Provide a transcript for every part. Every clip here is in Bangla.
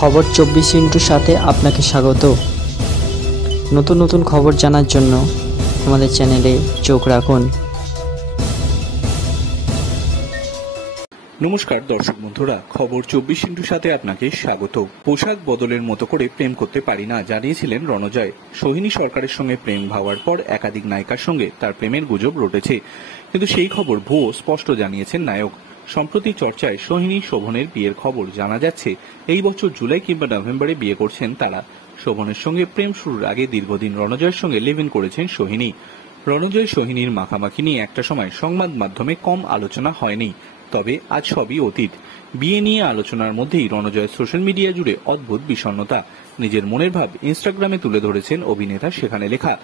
খবর 24 সাথে আপনাকে স্বাগত। নতুন নতুন খবর জানার জন্য আমাদের চ্যানেলে চোখ রাখুন। নমস্কার দর্শক বন্ধুরা, খবর 24 আপনাকে স্বাগত। পোশাক বদলের মতো করে প্রেম করতে পারি না জানিয়েছিলেন রণজয়। সোহিনী সরকারের সঙ্গে প্রেম ভাবার পর একাধিক নায়িকার সঙ্গে তার প্রেমের গুজব রটেছে, কিন্তু সেই খবর ভুয়ো স্পষ্ট জানিয়েছেন নায়ক। সম্প্রতি চর্চায় সোহিনী শোভনের বিয়ের খবর জানা যাচ্ছে এই বছর জুলাই কিংবা নভেম্বরে বিয়ে করছেন তারা। শোভনের সঙ্গে প্রেম শুরুর আগে দীর্ঘদিন রণজয়ের সঙ্গে লিভ ইন করেছেন সোহিনী। রণজয় সোহিনীর মাখামাখি নিয়ে একটা সময় সংবাদ মাধ্যমে কম আলোচনা হয়নি, তবে আজ সবই অতীত। বিয়ে নিয়ে আলোচনার মধ্যেই রণজয়ের সোশ্যাল মিডিয়া জুড়ে অদ্ভুত বিষণ্ণতা। নিজের মনের ভাব ইনস্টাগ্রামে তুলে ধরেছেন অভিনেতা, সেখানে লেখা,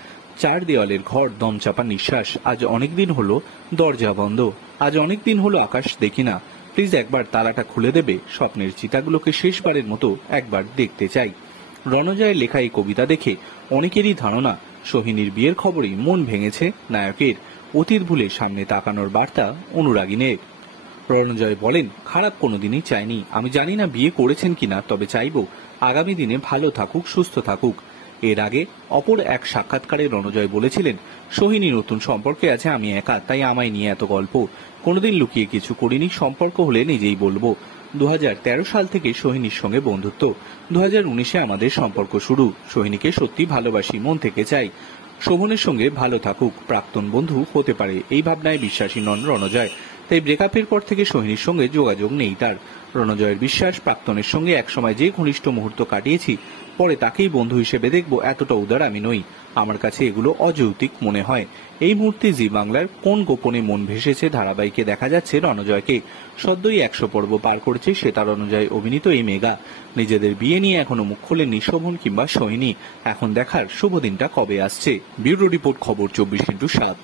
4 দেওয়ালের ঘর, দমচাপা নিঃশ্বাস, আজ অনেকদিন হলো দরজা বন্ধ, আজ অনেকদিন হলো আকাশ দেখি না, প্লিজ একবার তালাটা খুলে দেবে, স্বপ্নের চিতাগুলোকে শেষবারের মতো একবার দেখতে চাই। রণজয়ের লেখা এই কবিতা দেখে অনেকেরই ধারণা সোহিনীর বিয়ের খবরেই মন ভেঙেছে নায়কের। অতীত ভুলে সামনে তাকানোর বার্তা অনুরাগিনের। রণজয় বলেন, খারাপ কোনোদিনই চাইনি, আমি জানি না বিয়ে করেছেন কিনা, তবে চাইবো আগামী দিনে ভালো থাকুক, সুস্থ থাকুক। এর আগে অপর এক সাক্ষাৎকারে রণজয় বলেছিলেন, সোহিনী নতুন সম্পর্কে আছে, আমি একা, তাই আমায় নিয়ে এত গল্প, কোনোদিন লুকিয়ে কিছু করিনি, সম্পর্ক হলে নিজেই বলবো। 2013 সাল থেকে সোহিনীর সঙ্গে বন্ধুত্ব, 2019-এ আমাদের সম্পর্ক শুরু। সোহিনীকে সত্যি ভালোবাসি, মন থেকে চাই শোভনের সঙ্গে ভালো থাকুক, প্রাক্তন বন্ধু হতে পারে এই ভাবনায় বিশ্বাসী নন রণজয়, তাই ব্রেকআপের পর থেকে সোহিনীর সঙ্গে যোগাযোগ নেই তার। রণজয়ের বিশ্বাস, প্রাক্তনের সঙ্গে একসময় যে ঘনিষ্ঠ মুহূর্ত কাটিয়েছি, পরে তাকেই বন্ধু হিসেবে দেখব, এতটা উদার আমি নই। আমার কাছে এগুলো অযৌক্তিক মনে হয়। এই মুহূর্তে জি বাংলার কোন গোপনে মন ভেসেছে ধারাবাহিকে দেখা যাচ্ছে রণজয়কে। সদ্যই 100 পর্ব পার করেছে শ্বেতা রণজয় অভিনীত এই মেগা। নিজেদের বিয়ে নিয়ে এখনো মুখ খোলেননি শোভন কিংবা সোহিনী। এখন দেখার শুভ দিনটা কবে আসছে। ব্যুরো রিপোর্ট, খবর 24x7।